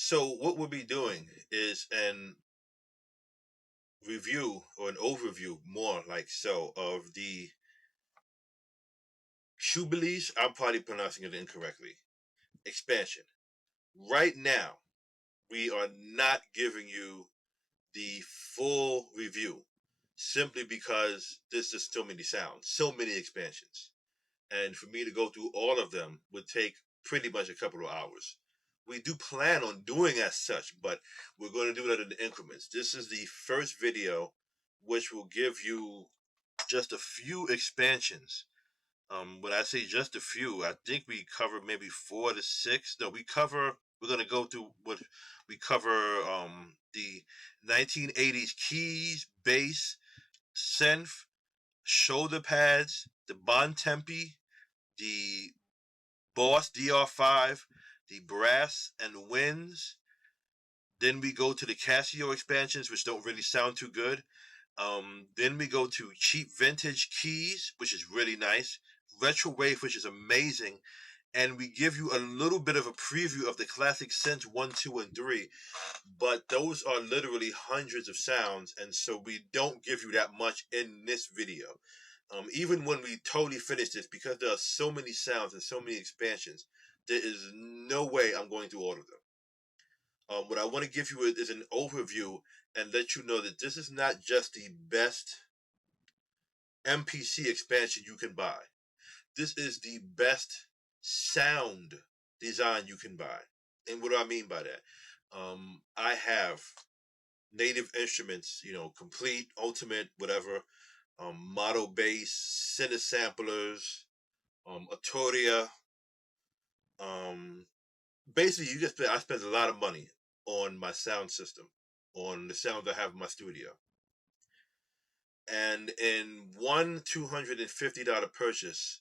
So what we'll be doing is an review or an overview, more like so, of the Cublias. I'm probably pronouncing it incorrectly. Expansion. Right now, we are not giving you the full review simply because there's just so many sounds, so many expansions. And for me to go through all of them would take pretty much a couple of hours. We do plan on doing as such, but we're going to do that in increments. This is the first video, which will give you just a few expansions. When I say just a few, I think we cover maybe 4 to 6. No, we're going to go through what we cover, the 1980s keys, bass, synth, shoulder pads, the Bontempi, the Boss DR5, the brass and winds. Then we go to the Casio expansions, which don't really sound too good. Then we go to cheap vintage keys, which is really nice. Retro wave, which is amazing. And we give you a little bit of a preview of the classic synths 1, 2, and 3. But those are literally hundreds of sounds, and so we don't give you that much in this video. Even when we totally finish this, because there are so many sounds and so many expansions, there is no way I'm going through all of them. What I want to give you is an overview and let you know that this is not just the best MPC expansion you can buy. This is the best sound design you can buy. And what do I mean by that? I have native instruments, complete, ultimate, whatever, model bass, cine samplers, Autoria. Basically, I spent a lot of money on my sound system, on the sounds I have in my studio. And in one $250 purchase,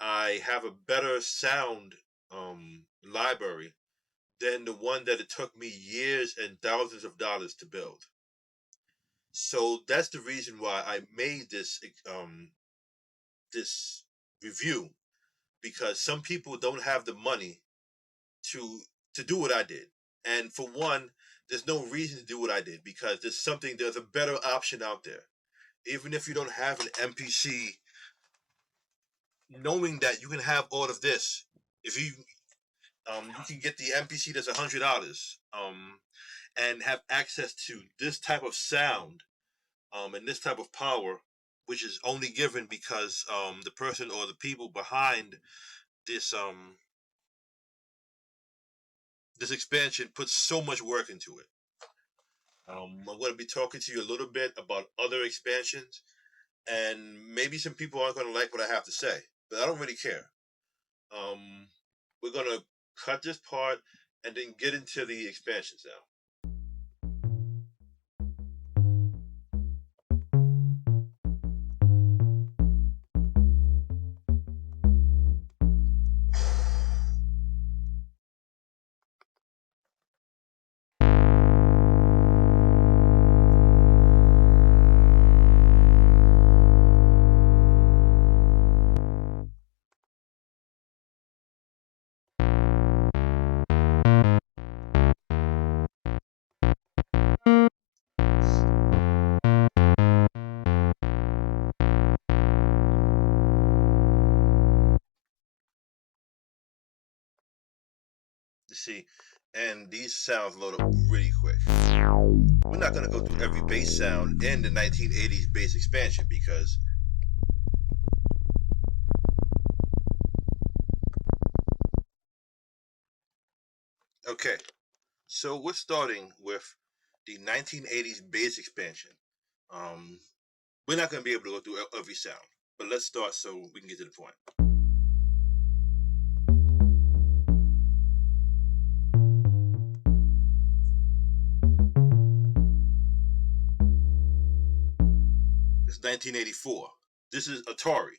I have a better sound library than the one that it took me years and thousands of dollars to build. So that's the reason why I made this review, because some people don't have the money to do what I did. And for one, there's no reason to do what I did, because there's a better option out there. Even if you don't have an MPC, knowing that you can have all of this, if you can get the MPC that's $100, and have access to this type of sound, and this type of power, which is only given because the person or the people behind this this expansion puts so much work into it. I'm going to be talking to you a little bit about other expansions, and maybe some people aren't going to like what I have to say, but I don't really care. We're going to cut this part and then get into the expansions now. You see, and these sounds load up really quick. We're not going to go through every bass sound in the 1980s bass expansion, because okay, so we're starting with the 1980s bass expansion. We're not going to be able to go through every sound, but let's start so we can get to the point. It's 1984. This is Atari.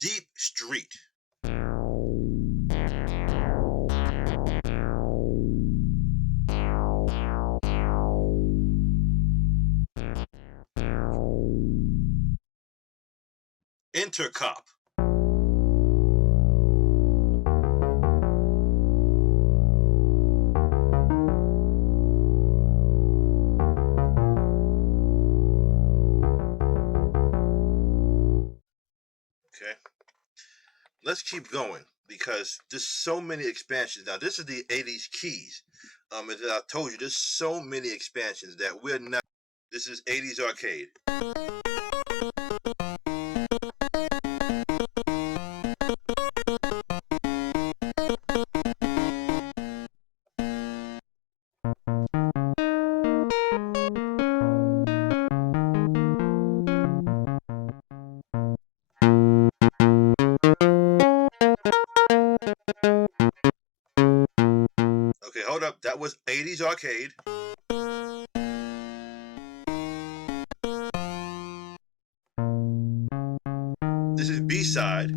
Deep Street. Intercop. Okay. Let's keep going because there's so many expansions. Now, this is the 80s keys. As I told you, there's so many expansions that we're not. This is 80s arcade. Okay, hold up. That was 80s arcade. This is B-side.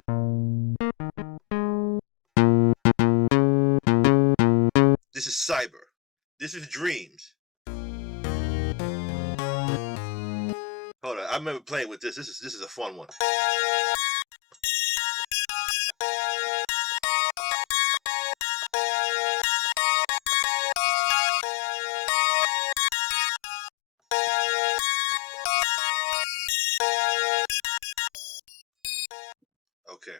This is Cyber. This is Dreams. Hold on, I remember playing with this. This is a fun one. Okay,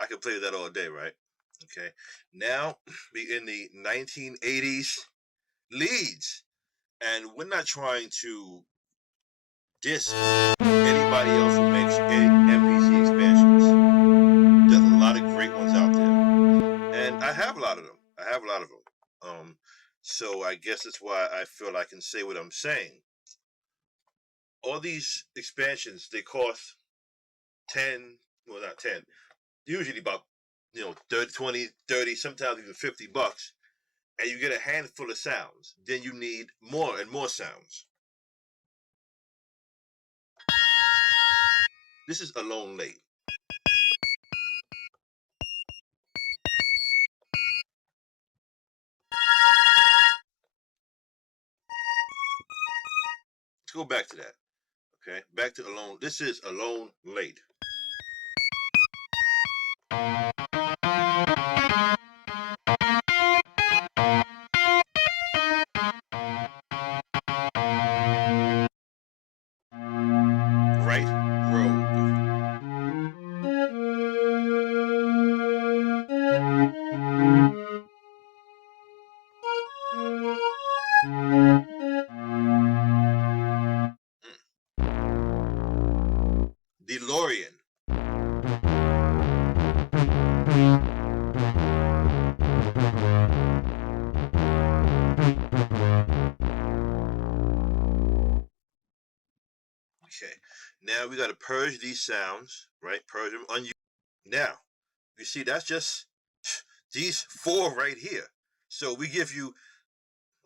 I can play that all day, right? Okay, now we in the 1980s leads, and we're not trying to diss anybody else who makes any MPC expansions. There's a lot of great ones out there, and I have a lot of them. So I guess that's why I feel I can say what I'm saying. All these expansions, they cost 10, well, not 10, usually about 30, 20, 30, sometimes even $50, and you get a handful of sounds. Then you need more and more sounds. This is Alone Late. Let's go back to that. Okay, back to Alone. This is Alone Late. Right Road. DeLorean. Okay, now we got to purge these sounds, right? Purge them. Now, you see, that's just these four right here. So we give you,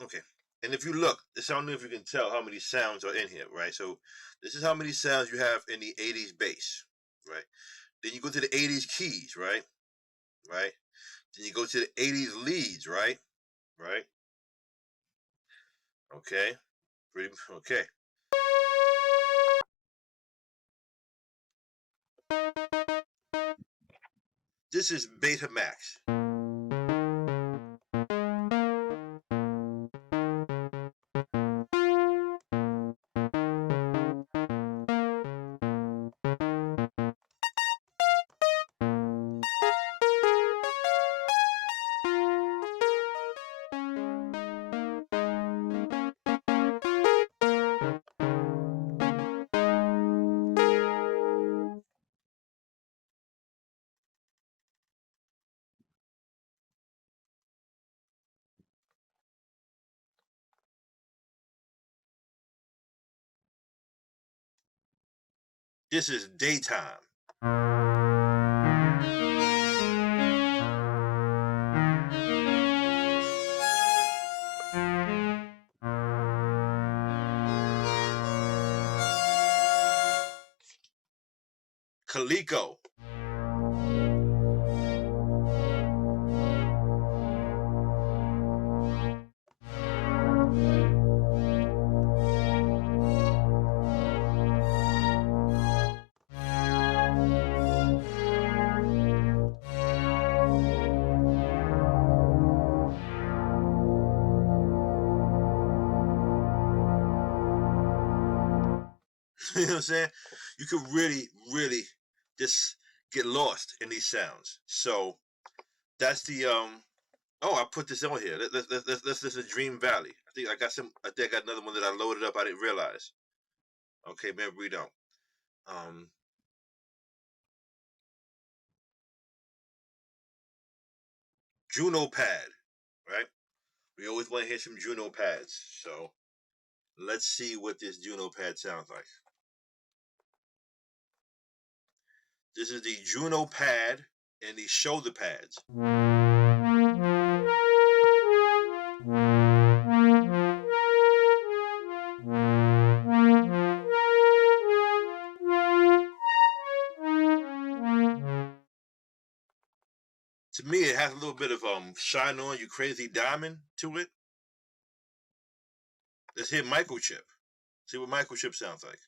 okay. And if you look, I don't know if you can tell how many sounds are in here, right? So this is how many sounds you have in the 80s bass, right? Then you go to the 80s keys, right? Right? Then you go to the 80s leads, right? Right? Okay. Pretty okay. This is Betamax. This is Daytime. Coleco. You know what I'm saying? You could really, really just get lost in these sounds. So that's the Oh, I put this on here. Let's listen to Dream Valley. I think I got some. I think I got another one that I loaded up. I didn't realize. Okay, maybe we don't. Um, Juno Pad, right? We always want to hear some Juno pads. So let's see what this Juno pad sounds like. This is the Juno pad and the shoulder pads. To me, it has a little bit of "Shine On You Crazy Diamond" to it. Let's hear Microchip. See what Microchip sounds like.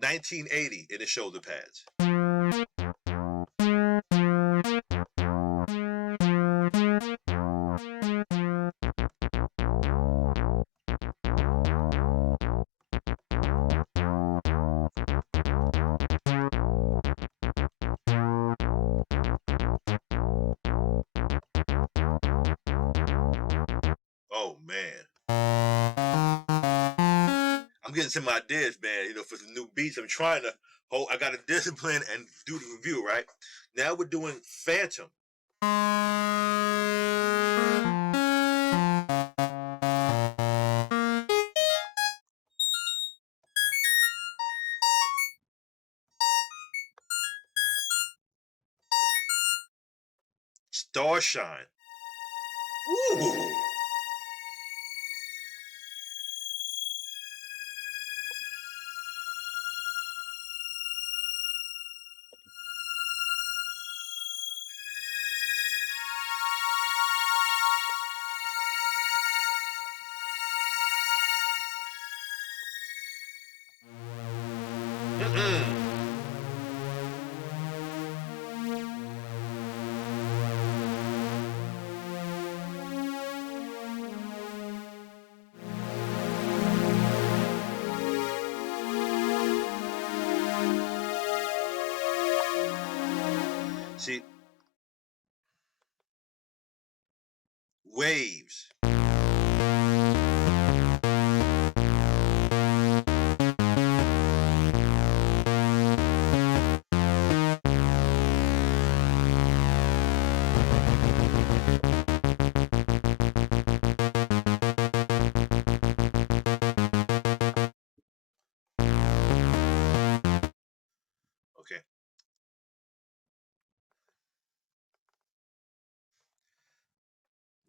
"1980" in the shoulder pads. Oh man, I'm getting some ideas, man. For some new beats. I'm trying to hold. I got to discipline and do the review right now. We're doing Phantom. Starshine. Ooh. Mm-mm. See, Waves. Okay.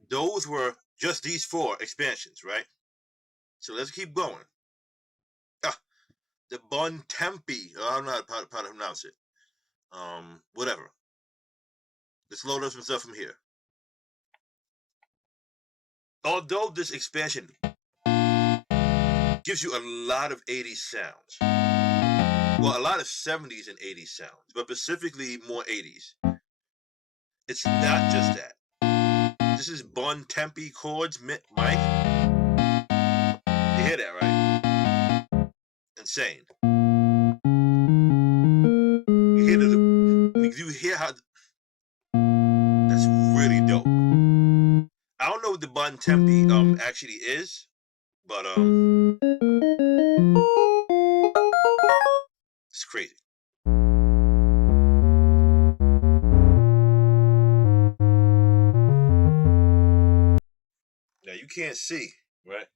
Those were just these four expansions, right? So let's keep going. Ah, the Bon Tempe. I don't know how to pronounce it. Whatever. Let's load up some stuff from here. Although this expansion gives you a lot of 80s sounds, well, a lot of 70s and 80s sounds, but specifically more 80s. It's not just that. This is Bon Tempe chords, Mike. You hear that, right? Insane. You hear you hear how that's really dope. I don't know what the Bon Tempe actually is, but it's crazy. Now you can't see, right?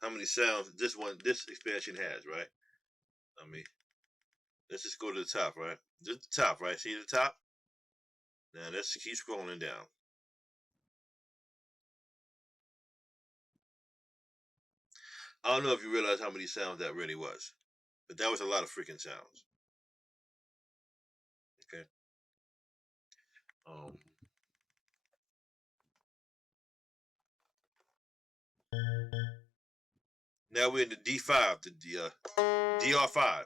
How many sounds this expansion has, right? I mean, let's just go to the top, right? Just the top, right? See the top? Now let's keep scrolling down. I don't know if you realize how many sounds that really was, but that was a lot of freaking sounds. Okay. Um, Now we're in the D5, the DR5.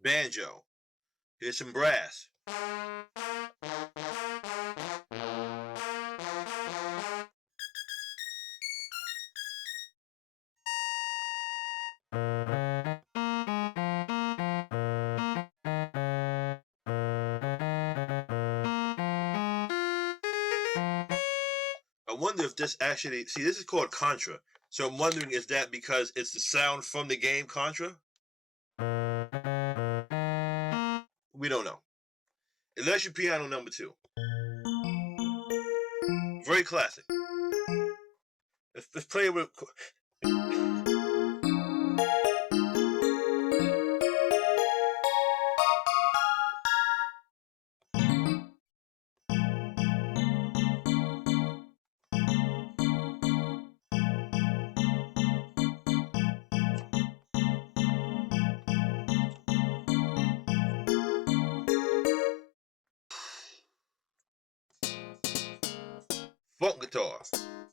Banjo. Here's some brass. I wonder if this actually, see, this is called Contra. So I'm wondering, is that because it's the sound from the game Contra? We don't know. Electric piano number 2. Very classic. Let's play it with. Funk guitar.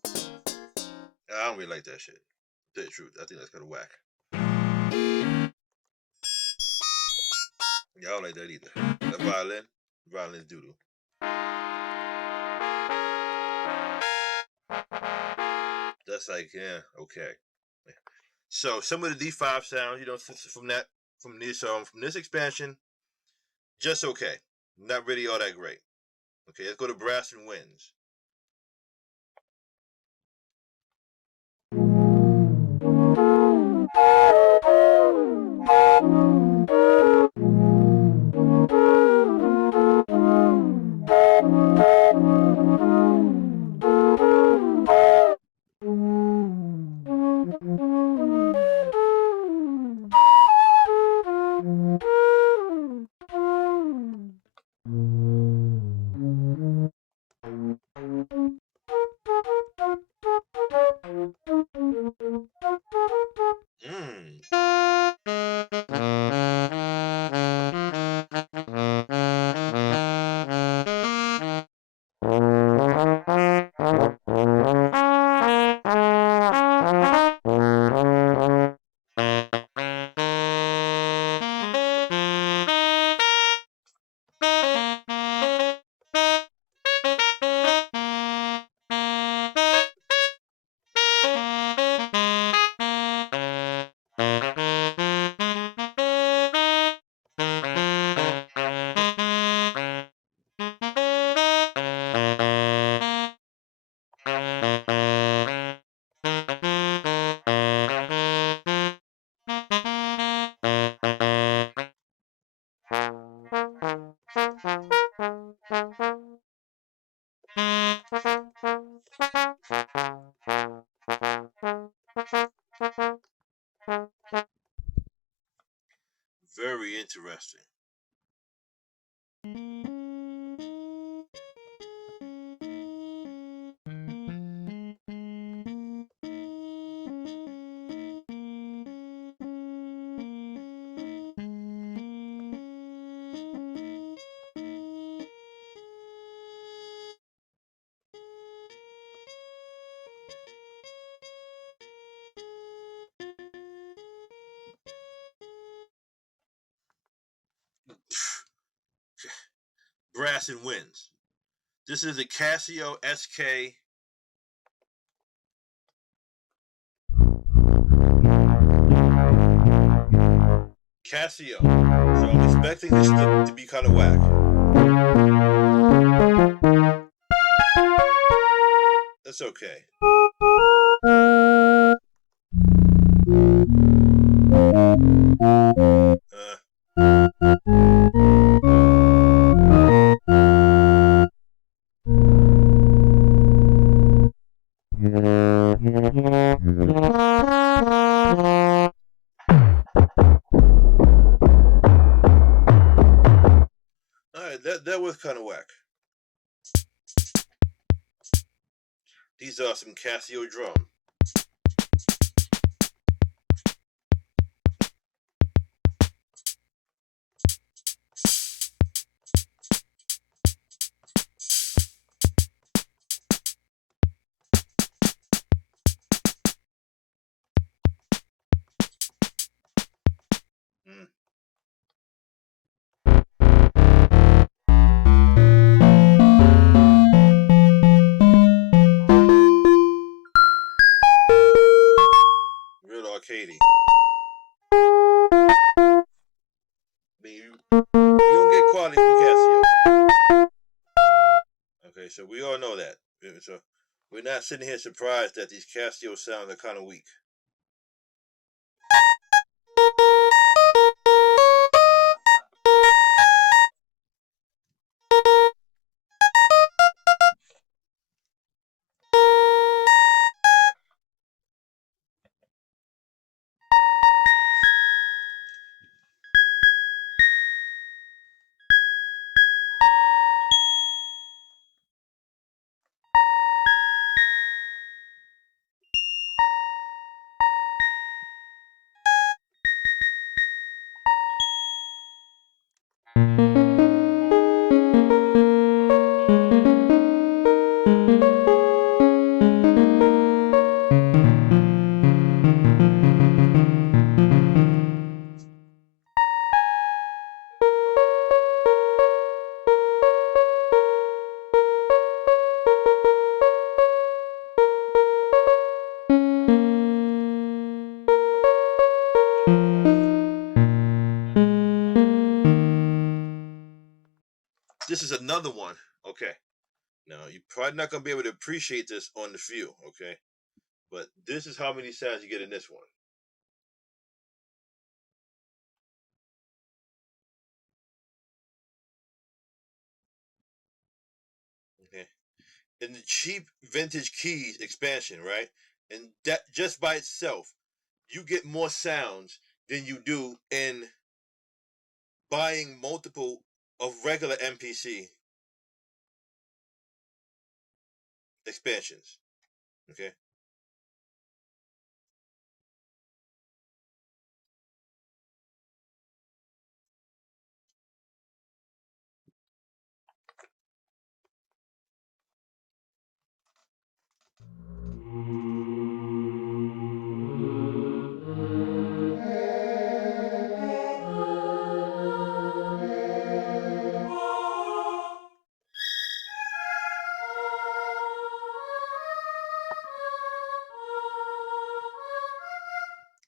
I don't really like that shit. To tell you the truth, I think that's kind of whack. Yeah, I don't like that either. That violin's doo-doo. That's like, yeah, okay. So some of the D5 sounds, from this expansion, just okay. Not really all that great. Okay, let's go to brass and winds. Very interesting. Brass and winds. This is a Casio SK. Casio. So I'm expecting this to be kind of whack. That's okay. Alright, that was kind of whack. These are some Casio drum. sitting here surprised that these Casio sounds are kind of weak. This is another one. Okay. Now, you're probably not going to be able to appreciate this on the field, okay? But this is how many sounds you get in this one. Okay. In the cheap vintage keys expansion, right? And that just by itself, you get more sounds than you do in buying multiple of regular MPC expansions. Okay.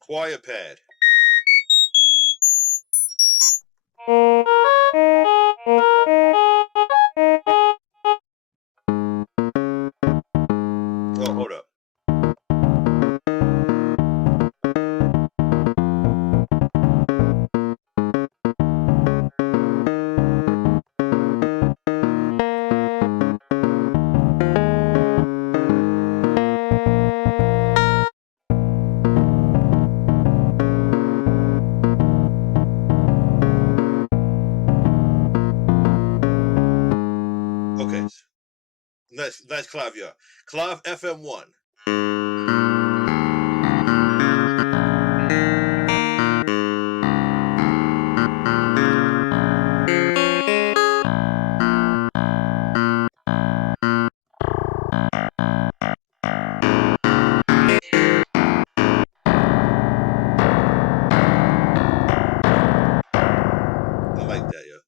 Choir pad. Oh, hold up. Okay. Nice clavier. Clav FM1. I like that, yeah.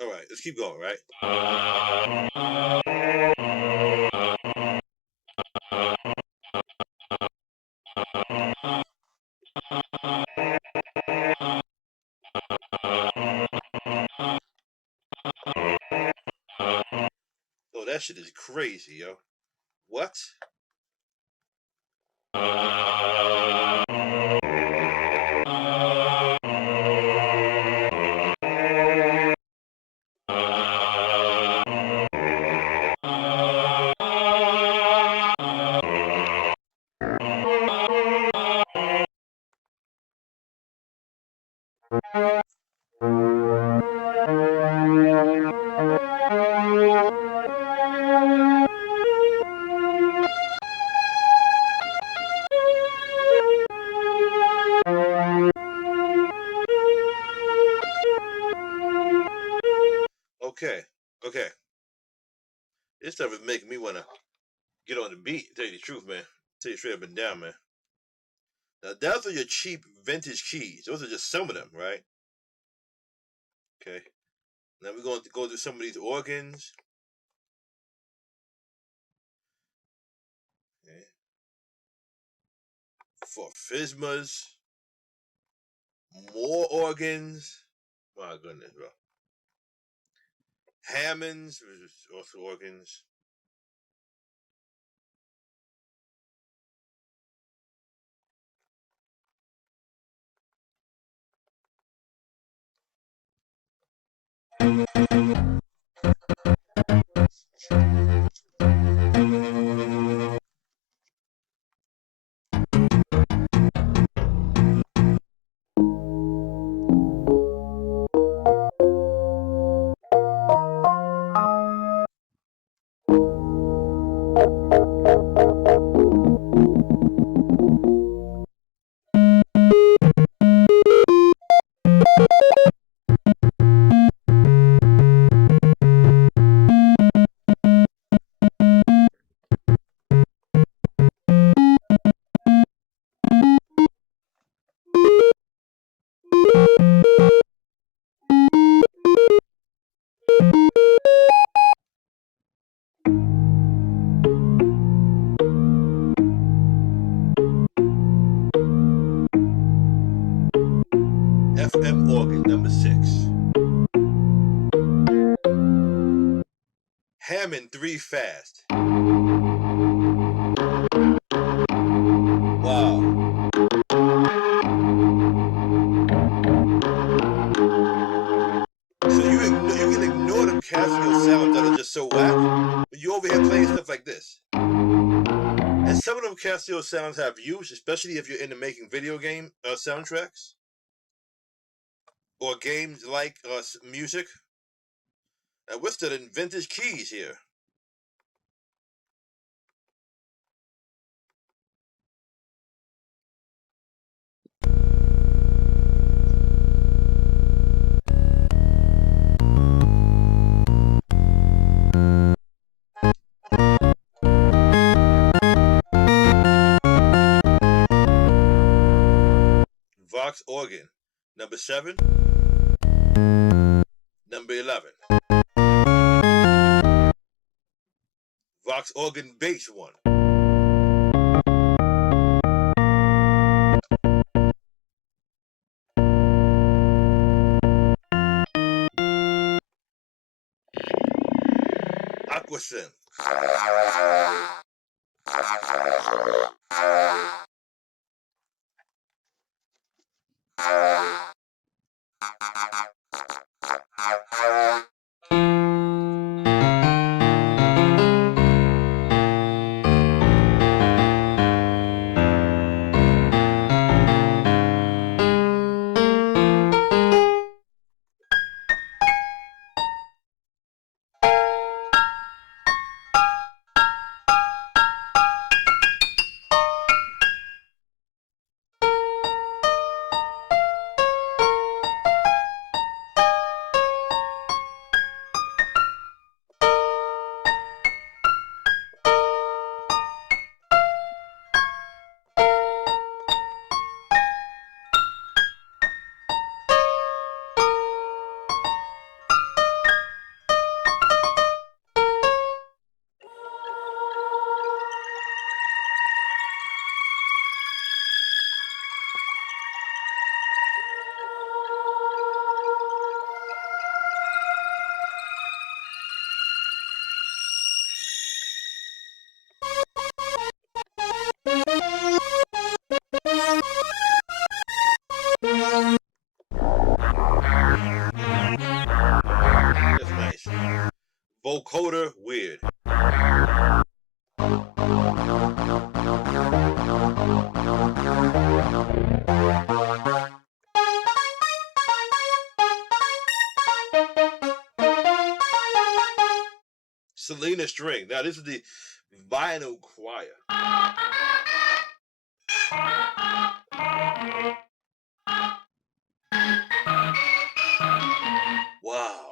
All right, let's keep going, right? Oh, that shit is crazy, yo. What? Okay, okay. This stuff is making me want to get on the beat. Tell you the truth, man. Tell you straight up and down, man. Now, those are your cheap vintage keys. Those are just some of them, right? Okay. Now we're going to go through some of these organs. for Fismas, more organs. My goodness, bro. Hammonds, which is also organs. FM organ number 6. Hammond 3 fast. Wow. So you can ignore the Casio sounds that are just so whack, but you over here playing stuff like this. And some of them Casio sounds have use, especially if you're into making video game soundtracks or games like music. And we're still in vintage keys here. Vox organ, number 7. Number 11. Vox organ bass 1. Aquasynth. That's nice. Vocoder weird. Selena string. Now this is the vinyl choir. Wow.